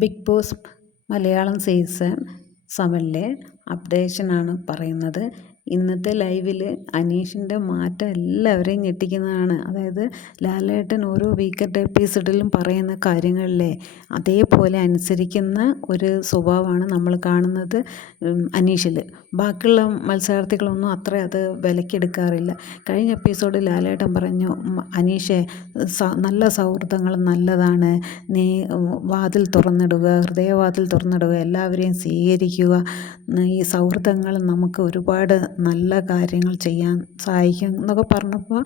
Big boss Malayalam season 7 അപ്ഡേഷനാണ് പറയുന്നത്. ഇന്നത്തെ ലൈവിൽ അനീഷിൻ്റെ മാറ്റം എല്ലാവരെയും ഞെട്ടിക്കുന്നതാണ്. അതായത് ലാലേട്ടൻ ഓരോ വീക്കെൻഡ് എപ്പിസോഡിലും പറയുന്ന കാര്യങ്ങളിലെ അതേപോലെ അനുസരിക്കുന്ന ഒരു സ്വഭാവമാണ് നമ്മൾ കാണുന്നത് അനീഷിൽ. ബാക്കിയുള്ള മത്സരാർത്ഥികളൊന്നും അത്ര അത് വിലക്കെടുക്കാറില്ല. കഴിഞ്ഞ എപ്പിസോഡിൽ ലാലേട്ടൻ പറഞ്ഞു, അനീഷേ നല്ല സൗഹൃദങ്ങൾ നല്ലതാണ്, നീ വാതിൽ തുറന്നിടുക, ഹൃദയവാതിൽ തുറന്നിടുക, എല്ലാവരെയും സ്വീകരിക്കുക, ഈ സൗഹൃദങ്ങൾ നമുക്ക് ഒരുപാട് നല്ല കാര്യങ്ങൾ ചെയ്യാൻ സഹായിക്കും എന്നൊക്കെ പറഞ്ഞപ്പോൾ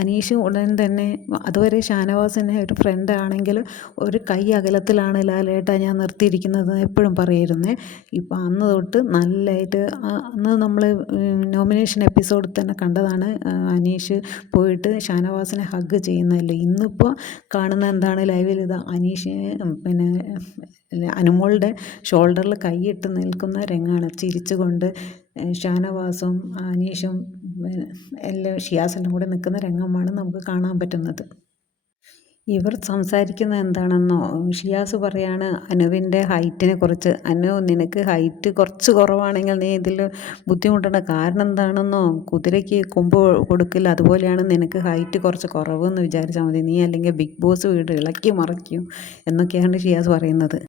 അനീഷ് ഉടൻ തന്നെ, അതുവരെ ഷാനവാസിനെ ഒരു ഫ്രണ്ട് ആണെങ്കിൽ ഒരു കൈ അകലത്തിലാണ് ലാലേട്ടാ ഞാൻ നിർത്തിയിരിക്കുന്നത് എപ്പോഴും പറയുമായിരുന്നേ. ഇപ്പം അന്ന് തൊട്ട് നല്ലതായിട്ട്, അന്ന് നമ്മൾ നോമിനേഷൻ എപ്പിസോഡിൽ തന്നെ കണ്ടതാണ് അനീഷ് പോയിട്ട് ഷാനവാസിനെ ഹഗ് ചെയ്യുന്നതല്ലേ. ഇന്നിപ്പോൾ കാണുന്ന എന്താണ് ലൈവിൽ, ഇത് അനീഷിനെ പിന്നെ അനുമോളുടെ ഷോൾഡറിൽ കൈയിട്ട് നിൽക്കുന്ന രംഗമാണ്. ചിരിച്ചുകൊണ്ട് ഷാനവാസും അനീഷും എല്ലാം ഷിയാസിൻ്റെ കൂടെ നിൽക്കുന്ന രംഗമാണ് നമുക്ക് കാണാൻ പറ്റുന്നത്. ഇവർ സംസാരിക്കുന്നത് എന്താണെന്നോ, ഷിയാസ് പറയാണ് അനുവിൻ്റെ ഹൈറ്റിനെ കുറിച്ച്, അനു നിനക്ക് ഹൈറ്റ് കുറച്ച് കുറവാണെങ്കിൽ നീ ഇതിൽ ബുദ്ധിമുട്ടേണ്ട കാരണം എന്താണെന്നോ, കുതിരയ്ക്ക് കൊമ്പ് കൊടുക്കില്ല, അതുപോലെയാണ് നിനക്ക് ഹൈറ്റ് കുറച്ച് കുറവെന്ന് വിചാരിച്ചാൽ മതി, നീ അല്ലെങ്കിൽ ബിഗ് ബോസ് വീട് ഇളക്കി മറിക്കും എന്നൊക്കെയാണ് ഷിയാസ് പറയുന്നത്.